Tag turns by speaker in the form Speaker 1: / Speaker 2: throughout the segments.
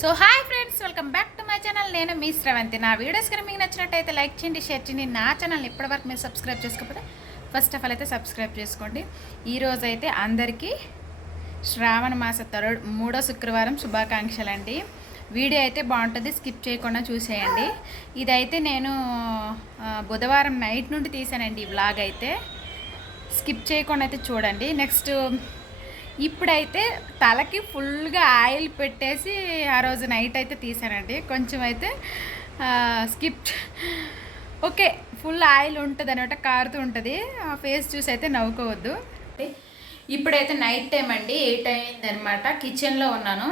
Speaker 1: So hi friends welcome back to my channel నేను మీ శ్రవంతి. నా వీడియోస్ కనుక మీకు నచ్చినట్టయితే లైక్ చేయండి షేర్ చేయండి. నా ఛానల్ ఇప్పటివరకు మీరు సబ్స్క్రైబ్ చేసుకోకపోతే ఫస్ట్ ఆఫ్ ఆల్ అయితే సబ్స్క్రైబ్ చేసుకోండి. ఈరోజు అయితే అందరికీ శ్రావణ మాస తరుడు మూడో శుక్రవారం శుభాకాంక్షలు అండి. వీడియో అయితే బాగుంటుంది స్కిప్ చేయకుండా చూసేయండి. ఇదైతే నేను బుధవారం నైట్ నుండి తీసానండి ఈ వ్లాగ్ అయితే. స్కిప్ చేయకుండా అయితే చూడండి. నెక్స్ట్ ఇప్పుడైతే తలకి ఫుల్గా ఆయిల్ పెట్టేసి ఆ రోజు నైట్ అయితే తీసానండి. కొంచెం అయితే స్కిప్ ఓకే ఫుల్ ఆయిల్ ఉంటుంది అనమాట కారుతూ ఉంటుంది. ఆ ఫేస్ చూసి అయితే నవ్వుకోవద్దు. ఇప్పుడైతే నైట్ టైం అండి ఎయిట్ అయిందనమాట కిచెన్లో ఉన్నాను.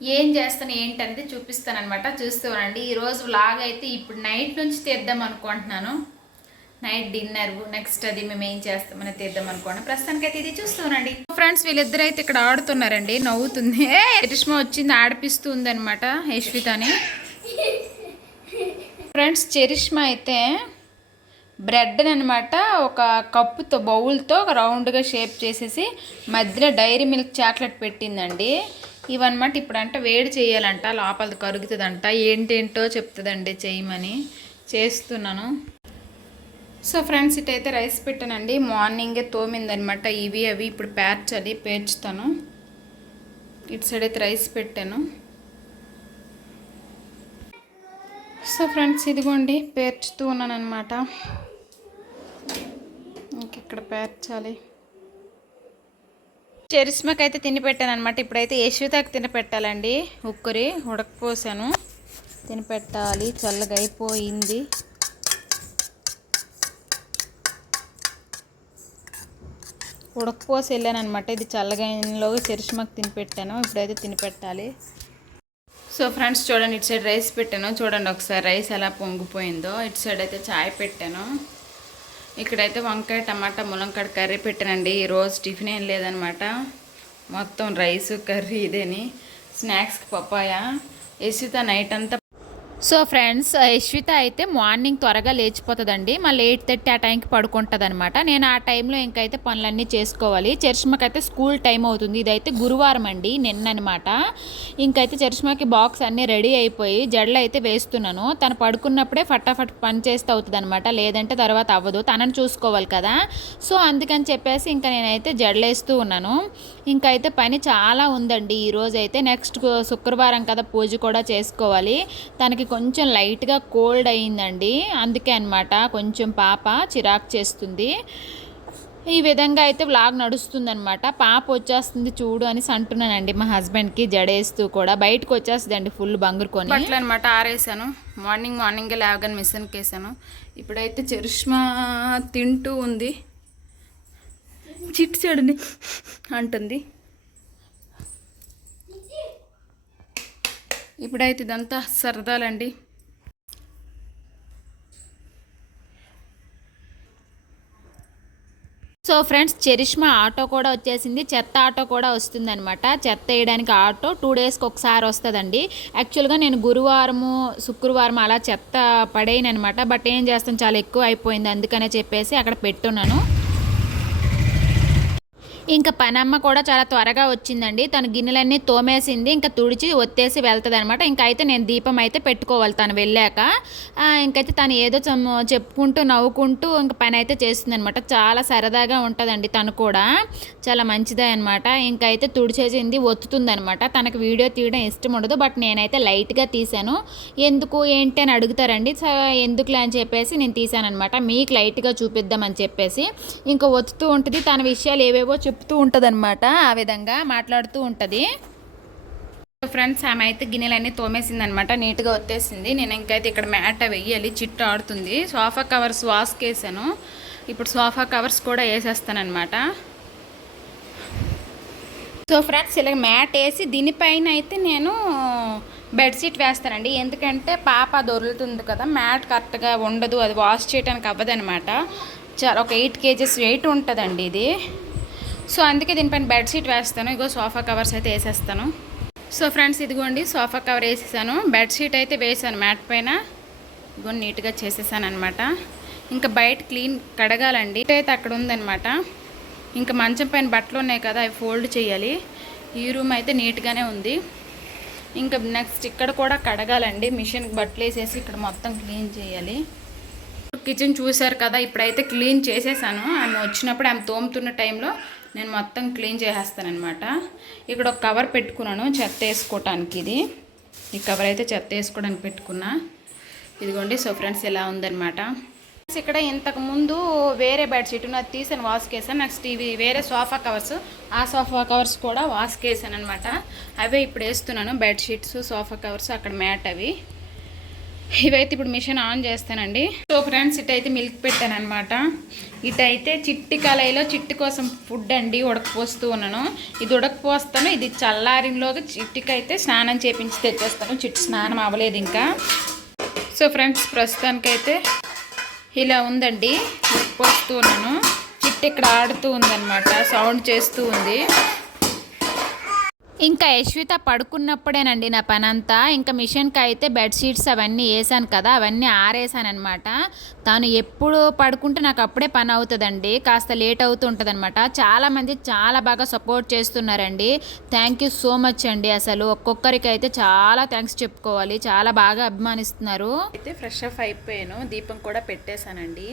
Speaker 1: ఏం చేస్తాను ఏంటనేది చూపిస్తాను అనమాట చూస్తూ ఉండండి. ఈరోజు వ్లాగ్ అయితే ఇప్పుడు నైట్ నుంచి తీద్దాం అనుకుంటున్నాను. నైట్ డిన్నర్ నెక్స్ట్ అది మేము ఏం చేస్తామని తీద్దాం అనుకోండి. ప్రస్తుతానికి అయితే ఇది చూస్తున్నాండి ఫ్రెండ్స్ వీళ్ళిద్దరు అయితే ఇక్కడ ఆడుతున్నారండి నవ్వుతుంది. రిష్మ వచ్చింది ఆడిపిస్తుంది అనమాట యశ్వితని. ఫ్రెండ్స్ చెరిష్మ అయితే బ్రెడ్ అనమాట ఒక కప్పుతో బౌల్తో ఒక రౌండ్గా షేప్ చేసేసి మధ్యలో డైరీ మిల్క్ చాక్లెట్ పెట్టిందండి. ఇవన్నమాట ఇప్పుడంట వేడి చేయాలంట లోపల కరుగుతుందంట ఏంటేంటో చెప్తుందండి చేయమని చేస్తున్నాను. సో ఫ్రెండ్స్ ఇటైతే రైస్ పెట్టానండి. మార్నింగే తోమిందనమాట. ఇవి అవి ఇప్పుడు పేర్చాలి పేర్చుతాను. ఇటు సైడ్ అయితే రైస్ పెట్టాను. సో ఫ్రెండ్స్ ఇదిగోండి పేర్చుతూ ఉన్నాను అనమాట ఇంకెక్కడ పేర్చాలి? చెరిస్మకి అయితే తిని పెట్టాను అనమాట ఇప్పుడైతే యశ్వితాకి తిని పెట్టాలండి. ఉక్కురి ఉడకపోసాను. తిని పెట్టాలి. చల్లగా అయిపోయింది ఉడకపోసి వెళ్ళాను అనమాట ఇది చల్లగాయనలో చెరుషుమాకు తినిపెట్టాను. ఇప్పుడైతే తినిపెట్టాలి. సో ఫ్రెండ్స్ చూడండి ఇటు సైడ్ రైస్ పెట్టాను. చూడండి ఒకసారి రైస్ ఎలా పొంగిపోయిందో. ఇటు సైడ్ అయితే చాయ్ పెట్టాను. ఇక్కడైతే వంకాయ టమాటా ములంకాడ కర్రీ పెట్టానండి. ఈరోజు టిఫిన్ ఏం లేదనమాట మొత్తం రైస్ కర్రీ ఇదేని. స్నాక్స్కి పప్పాయ. యశ్విత నైట్ అంతా సో ఫ్రెండ్స్ యశ్విత అయితే మార్నింగ్ త్వరగా లేచిపోతుందండి. మళ్ళీ ఎయిట్ థర్టీ ఆ టైంకి పడుకుంటుంది అనమాట నేను ఆ టైంలో ఇంకైతే పనులన్నీ చేసుకోవాలి. చరిష్మకైతే స్కూల్ టైం అవుతుంది. ఇదైతే గురువారం అండి నిన్న అనమాట ఇంకైతే చరిష్మకి బాక్స్ అన్నీ రెడీ అయిపోయి జడలు అయితే వేస్తున్నాను. తను పడుకున్నప్పుడే ఫటాఫట్ పని చేస్తే అవుతుంది అనమాట లేదంటే తర్వాత అవ్వదు. తనని చూసుకోవాలి కదా. సో అందుకని చెప్పేసి ఇంకా నేనైతే జడలేస్తూ ఉన్నాను. ఇంకైతే పని చాలా ఉందండి. ఈరోజు అయితే నెక్స్ట్ శుక్రవారం కదా పూజ కూడా చేసుకోవాలి. తనకి కొంచెం లైట్గా కోల్డ్ అయిందండి. అందుకే అనమాట కొంచెం పాప చిరాకు చేస్తుంది. ఈ విధంగా అయితే వ్లాగ్ నడుస్తుంది అనమాట పాప వచ్చేస్తుంది చూడు అని అంటున్నానండి మా హస్బెండ్కి జడేస్తూ కూడా. బయటకు వచ్చేస్తుందండి ఫుల్ బంగురుకొని అట్లా అనమాట ఆరేసాను. మార్నింగ్ మార్నింగే లేవగానే మిషన్కి వేసాను ఇప్పుడైతే చరిష్మా తింటూ ఉంది. చిట్ చెడుని అంటుంది. ఇప్పుడైతే ఇదంతా సరదాలండి. సో ఫ్రెండ్స్ చెరిష్మా ఆటో కూడా వచ్చేసింది. చెత్త ఆటో కూడా వస్తుందన్నమాట. చెత్త వేయడానికి ఆటో టూ డేస్కి ఒకసారి వస్తుందండి. యాక్చువల్గా నేను గురువారము శుక్రవారం అలా చెత్త పడేయను అనమాట బట్ ఏం చేస్తాను చాలా ఎక్కువ అయిపోయింది అందుకనే చెప్పేసి అక్కడ పెట్టున్నాను. ఇంకా పనమ్మ కూడా చాలా త్వరగా వచ్చిందండి. తను గిన్నెలన్నీ తోమేసింది ఇంకా తుడిచి ఒత్తేసి వెళ్తుంది అనమాట ఇంకా అయితే నేను దీపం అయితే పెట్టుకోవాలి తను వెళ్ళాక. ఇంకైతే తను ఏదో చెప్పుకుంటూ నవ్వుకుంటూ ఇంకా పని అయితే చేస్తుంది అనమాట చాలా సరదాగా ఉంటుందండి తను కూడా. చాలా మంచిదే అనమాట ఇంకైతే తుడిచేసింది ఒత్తుతుంది అనమాట తనకు వీడియో తీయడం ఇష్టం ఉండదు బట్ నేనైతే లైట్గా తీశాను. ఎందుకు ఏంటి అని అడుగుతారండి. సో ఎందుకులే అని చెప్పేసి నేను తీశాను అనమాట మీకు లైట్గా చూపిద్దామని చెప్పేసి. ఇంకా ఒత్తుతూ ఉంటుంది. తన విషయాలు ఏవేవో చెప్తూ ఉంటుంది అనమాట ఆ విధంగా మాట్లాడుతూ ఉంటుంది. ఫ్రెండ్స్ ఆమె అయితే గిన్నెలన్నీ తోమేసింది అనమాట నీట్గా వచ్చేసింది నేను ఇంకైతే ఇక్కడ మ్యాట్ వెయ్యాలి చిట్టు ఆడుతుంది. సోఫా కవర్స్ వాష్కి వేసాను ఇప్పుడు సోఫా కవర్స్ కూడా వేసేస్తానమాట సో ఫ్రెండ్స్ ఇలా మ్యాట్ వేసి దీనిపైన అయితే నేను బెడ్షీట్ వేస్తానండి. ఎందుకంటే పాప దొరుకుతుంది కదా మ్యాట్ కరెక్ట్గా ఉండదు అది వాష్ చేయడానికి అవ్వదనమాట చాలా ఒక ఎయిట్ కేజెస్ వెయిట్ ఉంటుందండి ఇది. సో అందుకే దీనిపైన బెడ్షీట్ వేస్తాను. ఇగో సోఫా కవర్స్ అయితే వేసేస్తాను. సో ఫ్రెండ్స్ ఇదిగోండి సోఫా కవర్ వేసేసాను. బెడ్షీట్ అయితే వేసాను మ్యాట్ పైన. ఇదిగో నీట్గా చేసేసాను అనమాట ఇంకా బయట క్లీన్ కడగాలండి. అయితే అక్కడ ఉందనమాట ఇంకా మంచం పైన బట్టలు ఉన్నాయి కదా అవి ఫోల్డ్ చేయాలి. ఈ రూమ్ అయితే నీట్గానే ఉంది. ఇంకా నెక్స్ట్ ఇక్కడ కూడా కడగాలండి. మిషన్కి బట్టలు వేసేసి ఇక్కడ మొత్తం క్లీన్ చేయాలి. కిచెన్ చూశారు కదా ఇప్పుడైతే క్లీన్ చేసేసాను. ఆమె వచ్చినప్పుడు ఆమె తోముతున్న టైంలో నేను మొత్తం క్లీన్ చేసేస్తానమాట అనమాట ఇక్కడ ఒక కవర్ పెట్టుకున్నాను చెత్త వేసుకోవటానికి ఇది. ఈ కవర్ అయితే చెత్త వేసుకోవడానికి పెట్టుకున్నా. ఇదిగోండి సో ఫ్రెండ్స్ ఇలా ఉందన్నమాట. ఇక్కడ ఇంతకుముందు వేరే బెడ్షీట్ నాకు తీసాను వాష్కి వేసాను నెక్స్ట్ ఇవి వేరే సోఫా కవర్స్. ఆ సోఫా కవర్స్ కూడా వాష్కి వేసాను అనమాట అవే ఇప్పుడు వేస్తున్నాను బెడ్షీట్స్ సోఫా కవర్స్ అక్కడ మ్యాట్ అవి. ఇవైతే ఇప్పుడు మిషన్ ఆన్ చేస్తానండి. సో ఫ్రెండ్స్ ఇటైతే మిల్క్ పెట్టాను అనమాట ఇటైతే చిట్టి కళాయిలో చిట్టి కోసం ఫుడ్ అండి ఉడకపోస్తూ ఉన్నాను. ఇది ఉడకపోస్తాను ఇది చల్లారిలోకి చిట్టికైతే స్నానం చేపించి తెచ్చేస్తాను. చిట్టి స్నానం అవ్వలేదు ఇంకా. సో ఫ్రెండ్స్ ప్రస్తుతానికైతే ఇలా ఉందండి. ఉడకపోస్తూ ఉన్నాను. చిట్టి ఇక్కడ ఆడుతూ ఉందన్నమాట సౌండ్ చేస్తూ ఉంది. ఇంకా యశ్విత పడుకున్నప్పుడేనండి నా పని అంతా ఇంకా మిషన్కి అయితే బెడ్షీట్స్ అవన్నీ వేసాను కదా అవన్నీ ఆరేసాను అనమాట తాను ఎప్పుడు పడుకుంటే నాకు అప్పుడే పని అవుతుందండి. కాస్త లేట్ అవుతూ ఉంటుంది అనమాట చాలామంది చాలా బాగా సపోర్ట్ చేస్తున్నారండి. థ్యాంక్ యూ సో మచ్ అండి అసలు. ఒక్కొక్కరికి అయితే చాలా థ్యాంక్స్ చెప్పుకోవాలి. చాలా బాగా అభిమానిస్తున్నారు. అయితే ఫ్రెష్ అప్ అయిపోయాను. దీపం కూడా పెట్టేశానండి.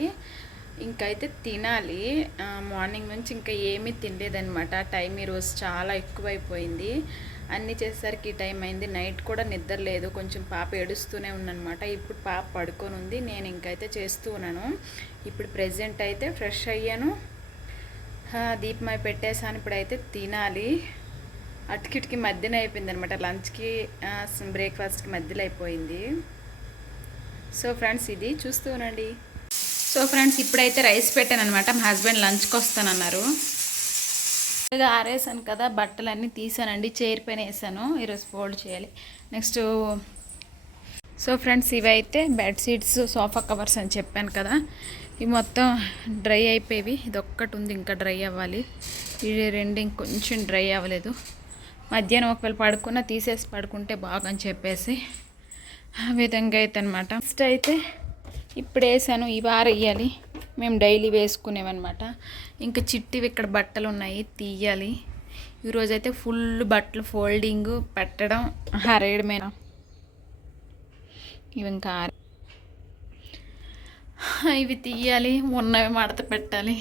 Speaker 1: ఇంకైతే తినాలి. మార్నింగ్ నుంచి ఇంకా ఏమీ తినలేదనమాట టైం ఈరోజు చాలా ఎక్కువైపోయింది. అన్నీ చేసేసరికి ఈ టైం అయింది. నైట్ కూడా నిద్ర లేదు. కొంచెం పాప ఏడుస్తూనే ఉందన్నమాట. ఇప్పుడు పాప పడుకొని ఉంది. నేను ఇంకైతే చేస్తూ ఉన్నాను. ఇప్పుడు ప్రెజెంట్ అయితే ఫ్రెష్ అయ్యాను. ఆ, దీపమై పెట్టేసాను ఇప్పుడైతే తినాలి. అటుకిటికి మధ్యన అయిపోయింది అనమాట లంచ్కి బ్రేక్ఫాస్ట్కి మధ్యలో అయిపోయింది. సో ఫ్రెండ్స్ ఇది చూస్తూ ఉండండి. సో ఫ్రెండ్స్ ఇప్పుడైతే రైస్ పెట్టాను అనమాట మా హస్బెండ్ లంచ్కి వస్తానన్నారు ఇక ఆరేసాను కదా బట్టలన్నీ తీసానండి చైర్ పైన వేసాను. ఈరోజు ఫోల్డ్ చేయాలి. నెక్స్ట్ సో ఫ్రెండ్స్ ఇవైతే బెడ్షీట్స్ సోఫా కవర్స్ అని చెప్పాను కదా. ఇవి మొత్తం డ్రై అయిపోయేవి. ఇది ఒక్కటి ఉంది ఇంకా డ్రై అవ్వాలి. ఇది రెండు ఇంకొంచెం డ్రై అవ్వలేదు. మధ్యాహ్నం ఒకవేళ పడుకున్నా తీసేసి పడుకుంటే బాగా అని చెప్పేసి ఆ విధంగా అయితే అనమాట నెక్స్ట్ అయితే ఇప్పుడు వేసాను ఈ వారం వేయాలి. మేము డైలీ వేసుకునేవన్నమాట. ఇంకా చిట్టివి ఇక్కడ బట్టలు ఉన్నాయి తీయాలి ఈరోజైతే ఫుల్ బట్టలు ఫోల్డింగ్ పెట్టడం హరేయడమేనా ఇవి ఇంకా ఇవి తీయాలి ఉన్నవి మడత పెట్టాలి.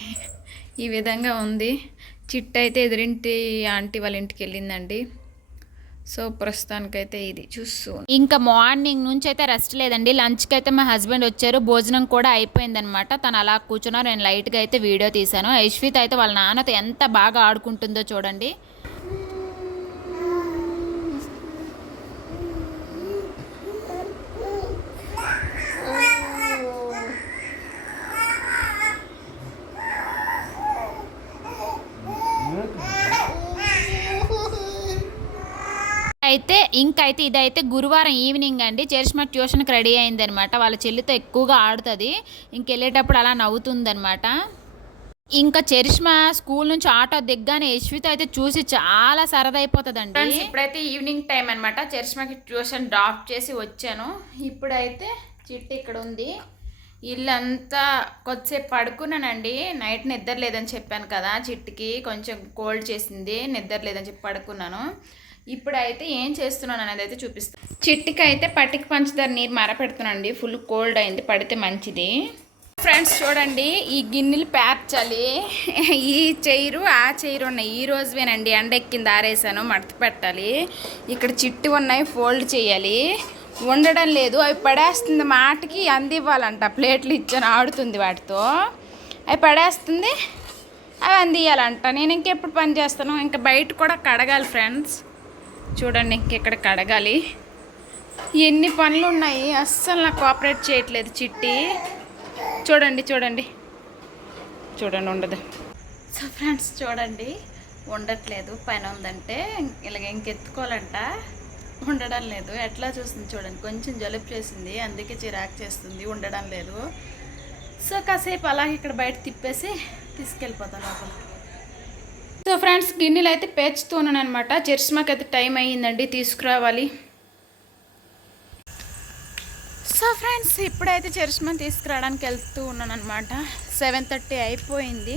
Speaker 1: ఈ విధంగా ఉంది. చిట్ట అయితే ఎదురింటి ఆంటీ వాళ్ళ ఇంటికి వెళ్ళిందండి. సో ప్రస్తుతానికైతే ఇది. చూస్తూ ఇంకా మార్నింగ్ నుంచి అయితే రెస్ట్ లేదండి. లంచ్కి అయితే మా హస్బెండ్ వచ్చారు. భోజనం కూడా అయిపోయిందనమాట తను అలా కూర్చున్నారు. నేను లైట్గా అయితే వీడియో తీశాను. యశ్విత్ అయితే వాళ్ళ నాన్నతో ఎంత బాగా ఆడుకుంటుందో చూడండి. ఇంకైతే ఇదైతే గురువారం ఈవినింగ్ అండి. చరిష్మా ట్యూషన్కి రెడీ అయిందనమాట. వాళ్ళ చెల్లితో ఎక్కువగా ఆడుతుంది. ఇంకెళ్ళేటప్పుడు అలా నవ్వుతుందనమాట. ఇంకా చరిష్మా స్కూల్ నుంచి ఆటో దిగ్గానే యశ్విత అయితే చూసి చాలా సరదా అయిపోతుందండి ఇప్పుడైతే ఈవినింగ్ టైం అనమాట చరిష్మాకి ట్యూషన్ డ్రాప్ చేసి వచ్చాను. ఇప్పుడైతే చిట్టి ఇక్కడ ఉంది. ఇల్లంతా కొద్దిసేపు పడుకున్నానండి. నైట్ నిద్ర లేదని చెప్పాను కదా చిట్టికి. కొంచెం కోల్డ్ చేసింది. నిద్ర లేదని చెప్పి పడుకున్నాను. ఇప్పుడైతే ఏం చేస్తున్నాను అనేది అయితే చూపిస్తాను చిట్టికి అయితే పట్టికి పంచదార నీరు మరపెడుతున్నానండి. ఫుల్ కోల్డ్ అయింది. పడితే మంచిది. ఫ్రెండ్స్ చూడండి. ఈ గిన్నెలు పేర్చాలి ఈ చైరు ఆ చైరు ఉన్నాయి. ఈ రోజువేనండి. ఎండ ఎక్కింది ఆరేసాను. మడత పెట్టాలి. ఇక్కడ చిట్టి ఉన్నాయి. ఫోల్డ్ చేయాలి. ఉండడం లేదు. అవి పడేస్తుంది మాటకి అందివ్వాలంట. ప్లేట్లు ఇచ్చాను. ఆడుతుంది వాటితో. అవి పడేస్తుంది. అవి అందియాలంట నేను ఇంకెప్పుడు పని చేస్తాను? ఇంకా బయట కూడా కడగాలి ఫ్రెండ్స్. చూడండి ఇంకెక్కడ కడగాలి. ఎన్ని పనులు ఉన్నాయి అస్సలు నాకు కోఆపరేట్ చేయట్లేదు చిట్టి. చూడండి చూడండి. చూడండి ఉండదు. సో ఫ్రెండ్స్ చూడండి. ఉండట్లేదు పైన ఉందంటే ఇలాగ ఇంకెత్తుకోవాలంట. ఉండడం లేదు ఎట్లా చూస్తుంది చూడండి. కొంచెం జలుబు చేసింది అందుకే చిరాకు చేస్తుంది ఉండడం లేదు. సో కాసేపు అలాగే ఇక్కడ బయట తిప్పేసి తీసుకెళ్ళిపోతాను లోపలికి. సో ఫ్రెండ్స్ గిన్నెలు అయితే పేర్చుతున్నాను అనమాట చరిష్మాకి అయితే టైం అయ్యిందండి తీసుకురావాలి. సో ఫ్రెండ్స్ ఇప్పుడైతే చరిష్మా తీసుకురావడానికి వెళ్తూ ఉన్నాను అనమాట సెవెన్ థర్టీ అయిపోయింది.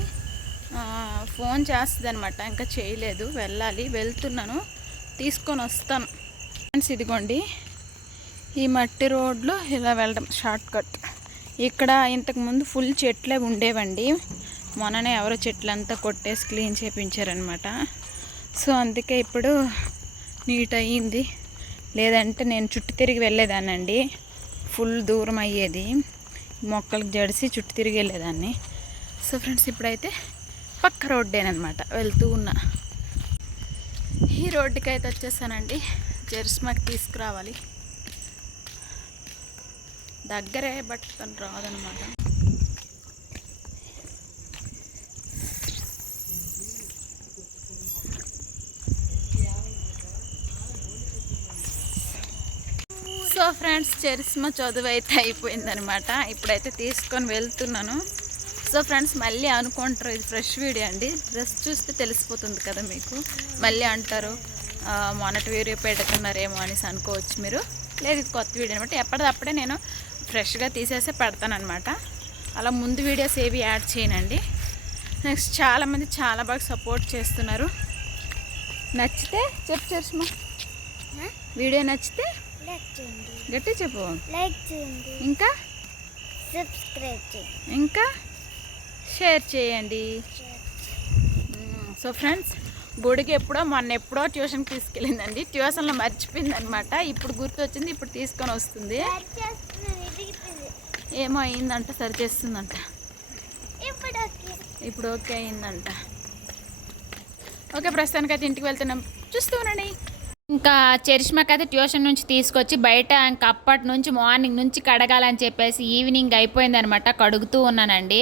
Speaker 1: ఫోన్ చేస్తుంది అనమాట ఇంకా చేయలేదు. వెళ్ళాలి వెళ్తున్నాను. తీసుకొని వస్తాను.
Speaker 2: ఫ్రెండ్స్ ఇదిగోండి. ఈ మట్టి రోడ్లో ఇలా వెళ్ళడం షార్ట్ కట్ ఇక్కడ ఇంతకుముందు ఫుల్ చెట్లే ఉండేవండి. మొన్ననే ఎవరో చెట్లంతా కొట్టేసి క్లీన్ చేయించారనమాట సో అందుకే ఇప్పుడు నీట్ అయ్యింది. లేదంటే నేను చుట్టూ తిరిగి వెళ్ళేదానండి ఫుల్ దూరం అయ్యేది. మొక్కలకు జడిసి చుట్టూ తిరిగి వెళ్ళేదాన్ని. సో ఫ్రెండ్స్ ఇప్పుడైతే పక్క రోడ్డేనమాట వెళ్తూ ఉన్నా. ఈ రోడ్డుకి అయితే వచ్చేసానండి. జెర్స్మాకి తీసుకురావాలి. దగ్గరే బట్ తను రాదనమాట సో ఫ్రెండ్స్ చరిస్మా చదువు అయితే అయిపోయిందనమాట ఇప్పుడైతే తీసుకొని వెళ్తున్నాను. సో ఫ్రెండ్స్ మళ్ళీ అనుకుంటారు ఇది ఫ్రెష్ వీడియో అండి. డ్రెస్ చూస్తే తెలిసిపోతుంది కదా మీకు. మళ్ళీ అంటారు "ఆ, మొన్నటి వీడియో పెడుతున్నారేమో అనేసి అనుకోవచ్చు మీరు. లేదు ఇది కొత్త వీడియో అనమాట ఎప్పటిదప్పుడే నేను ఫ్రెష్గా తీసేసి పెడతానమాట అలా ముందు వీడియోస్ ఏవి యాడ్ చేయనండి. నెక్స్ట్ చాలామంది చాలా బాగా సపోర్ట్ చేస్తున్నారు. నచ్చితే చెప్పు చరిస్మా వీడియో నచ్చితే
Speaker 3: లైక్ చేయండి.
Speaker 2: గట్టి చెప్పు.
Speaker 3: లైక్ చేయండి.
Speaker 2: ఇంకా?
Speaker 3: సబ్స్క్రైబ్ చేయండి.
Speaker 2: ఇంకా? షేర్ చేయండి. సో ఫ్రెండ్స్ గుడికి ఎప్పుడో మొన్న ఎప్పుడో ట్యూషన్కి తీసుకెళ్ళిందండి. ట్యూషన్లో మర్చిపోయింది అనమాట ఇప్పుడు గుర్తొచ్చింది ఇప్పుడు తీసుకొని వస్తుంది. ఏమో అయిందంట సరి చేస్తుందంట
Speaker 3: ఇప్పుడు ఓకే.
Speaker 2: ఇప్పుడు ఓకే అయిందంట. ఓకే ప్రస్తుతానికైతే ఇంటికి వెళ్తున్నాం. చూస్తూ ఉండండి. ఇంకా చరిష్మాకి అయితే ట్యూషన్ నుంచి తీసుకొచ్చి బయట ఇంకా అప్పటి నుంచి మార్నింగ్ నుంచి కడగాలని చెప్పేసి ఈవినింగ్ అయిపోయింది అనమాట కడుగుతూ ఉన్నానండి.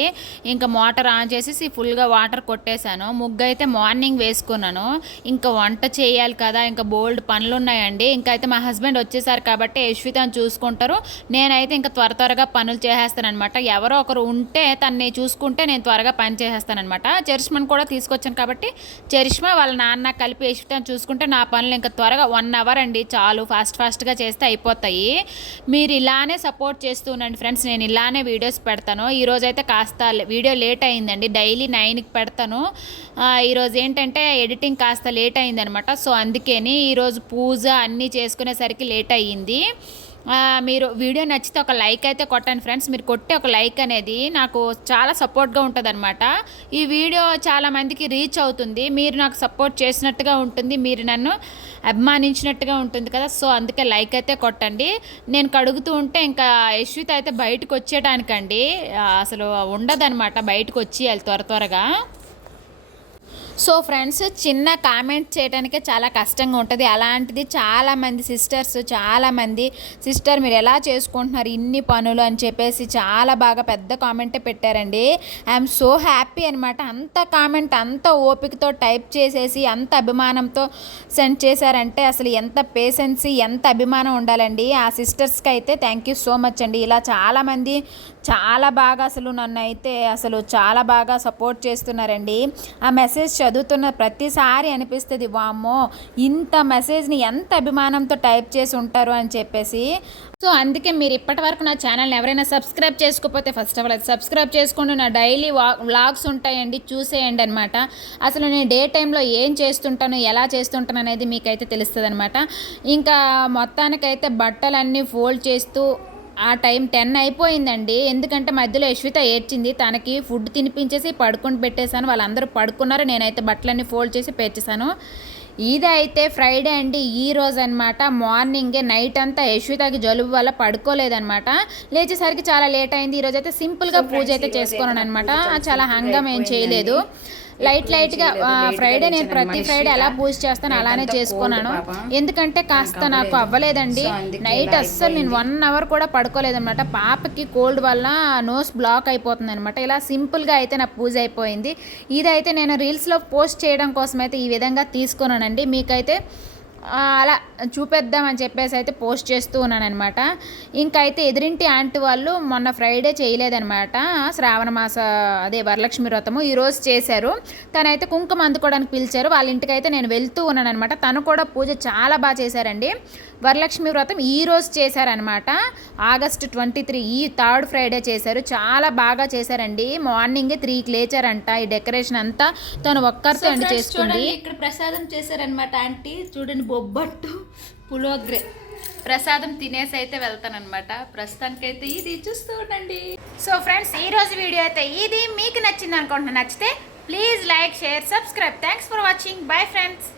Speaker 2: ఇంకా మోటార్ ఆన్ చేసేసి ఫుల్గా వాటర్ కొట్టేశాను. ముగ్గు అయితే మార్నింగ్ వేసుకున్నాను. ఇంకా వంట చేయాలి కదా ఇంకా బోల్డ్ పనులు ఉన్నాయండి ఇంకా అయితే మా హస్బెండ్ వచ్చేసారు కాబట్టి యశ్వితను చూసుకుంటారు. నేనైతే ఇంకా త్వర త్వరగా పనులు చేసేస్తానమాట ఎవరో ఒకరు ఉంటే తన్ని చూసుకుంటే నేను త్వరగా పని చేసేస్తానమాట చరిష్మని కూడా తీసుకొచ్చాను కాబట్టి చరిష్మా వాళ్ళ నాన్న కలిపి యశ్వితను చూసుకుంటే నా పనులు ఇంకా త్వరగా వన్ అవర్ అండి. చాలు ఫాస్ట్ ఫాస్ట్గా చేస్తే అయిపోతాయి. మీరు ఇలానే సపోర్ట్ చేస్తూ ఉండండి ఫ్రెండ్స్ నేను ఇలానే వీడియోస్ పెడతాను. ఈరోజు అయితే కాస్త వీడియో లేట్ అయిందండి. డైలీ నైన్కి పెడతాను. ఈరోజు ఏంటంటే ఎడిటింగ్ కాస్త లేట్ అయిందనమాట సో అందుకని ఈరోజు పూజ అన్నీ చేసుకునేసరికి లేట్ అయ్యింది. మీరు వీడియో నచ్చితే ఒక లైక్ అయితే కొట్టండి ఫ్రెండ్స్. మీరు కొట్టే ఒక లైక్ అనేది నాకు చాలా సపోర్ట్గా ఉంటుంది అనమాట ఈ వీడియో చాలామందికి రీచ్ అవుతుంది. మీరు నాకు సపోర్ట్ చేసినట్టుగా ఉంటుంది. మీరు నన్ను అభిమానించినట్టుగా ఉంటుంది కదా. సో అందుకే లైక్ అయితే కొట్టండి. నేను కడుగుతూ ఉంటే ఇంకా యశ్విత అయితే బయటకు వచ్చేటానికండి అసలు ఉండదన్నమాట బయటకు వచ్చి త్వర త్వరగా. సో ఫ్రెండ్స్ చిన్న కామెంట్ చేయడానికే చాలా కష్టంగా ఉంటుంది. అలాంటిది చాలామంది సిస్టర్స్ చాలామంది సిస్టర్ మీరు ఎలా చేసుకుంటున్నారు ఇన్ని పనులు అని చెప్పేసి చాలా బాగా పెద్ద కామెంటే పెట్టారండి. ఐఎమ్ సో హ్యాపీ అనమాట అంత కామెంట్ అంత ఓపికతో టైప్ చేసేసి అంత అభిమానంతో సెండ్ చేశారంటే అసలు ఎంత పేషెన్సీ ఎంత అభిమానం ఉండాలండి. ఆ సిస్టర్స్కి అయితే థ్యాంక్ యూ సో మచ్ అండి. ఇలా చాలామంది చాలా బాగా అసలు నన్ను అయితే అసలు చాలా బాగా సపోర్ట్ చేస్తున్నారండి. ఆ మెసేజ్ చదువుతున్న ప్రతిసారి అనిపిస్తుంది వామ్మో ఇంత మెసేజ్ని ఎంత అభిమానంతో టైప్ చేసి ఉంటారు అని చెప్పేసి. సో అందుకే మీరు ఇప్పటి వరకు నా ఛానల్ని ఎవరైనా సబ్స్క్రైబ్ చేసుకోకపోతే ఫస్ట్ ఆఫ్ ఆల్ అది సబ్స్క్రైబ్ చేసుకోండి. నా డైలీ వ్లాగ్స్ ఉంటాయండి చూసేయండి అనమాట అసలు నేను డే టైంలో ఏం చేస్తుంటాను ఎలా చేస్తుంటాను అనేది మీకైతే తెలుస్తుంది అనమాట ఇంకా మొత్తానికైతే బట్టలన్నీ ఫోల్డ్ చేస్తూ ఆ టైం టెన్ అయిపోయిందండి. ఎందుకంటే మధ్యలో యశ్విత ఏడ్చింది తనకి ఫుడ్ తినిపించేసి పడుకొని పెట్టేశాను. వాళ్ళందరూ పడుకున్నారు. నేనైతే బట్టలన్నీ ఫోల్డ్ చేసి పెట్టేశాను. ఇది అయితే ఫ్రైడే అండి. ఈ రోజు అనమాట మార్నింగే నైట్ అంతా యశ్వితకి జలుబు వల్ల పడుకోలేదనమాట లేచేసరికి చాలా లేట్ అయింది. ఈరోజు అయితే సింపుల్గా పూజ అయితే చేసుకున్నాను అనమాట చాలా హంగం ఏం చేయలేదు. లైట్ లైట్గా ఫ్రైడే నేను ప్రతి ఫ్రైడే ఎలా పూజ చేస్తాను. అలానే చేసుకున్నాను. ఎందుకంటే కాస్త నాకు అవ్వలేదండి. నైట్ అస్సలు నేను వన్ అవర్ కూడా పడుకోలేదన్నమాట. పాపకి కోల్డ్ వల్ల నోస్ బ్లాక్ అయిపోతుంది అనమాట ఇలా సింపుల్గా అయితే నా పూజ అయిపోయింది. ఇదైతే నేను రీల్స్లో పోస్ట్ చేయడం కోసం అయితే ఈ విధంగా తీసుకున్నానండి. మీకైతే అలా చూపెద్దామని చెప్పేసి అయితే పోస్ట్ చేస్తూ ఉన్నానమాట ఇంకైతే ఎదురింటి ఆంటీ వాళ్ళు మొన్న ఫ్రైడే చేయలేదనమాట శ్రావణ మాస అదే వరలక్ష్మి వ్రతము ఈరోజు చేశారు. తనైతే కుంకుమ అందుకోవడానికి పిలిచారు. వాళ్ళ ఇంటికైతే నేను వెళ్తూ ఉన్నాను అనమాట తను కూడా పూజ చాలా బాగా చేశారండి. వరలక్ష్మి వ్రతం ఈ రోజు చేశారనమాట ఆగస్ట్ ట్వంటీ త్రీ ఈ థర్డ్ ఫ్రైడే చేశారు. చాలా బాగా చేశారండి. మార్నింగే త్రీకి లేచారంట ఈ డెకరేషన్ అంతా. తను ఒక్కరితో అండి చేసుకుంది.
Speaker 4: ఇక్కడ ప్రసాదం చేశారనమాట ఆంటీ. చూడండి బొబ్బట్టు
Speaker 2: పులోగ్రే ప్రసాదం తినేసి అయితే వెళ్తానమాట ప్రస్తుతానికైతే ఇది చూస్తూ ఉండండి. సో ఫ్రెండ్స్ ఈ రోజు వీడియో అయితే ఇది. మీకు నచ్చింది అనుకుంటున్నా నచ్చితే please like share subscribe. Thanks for watching bye friends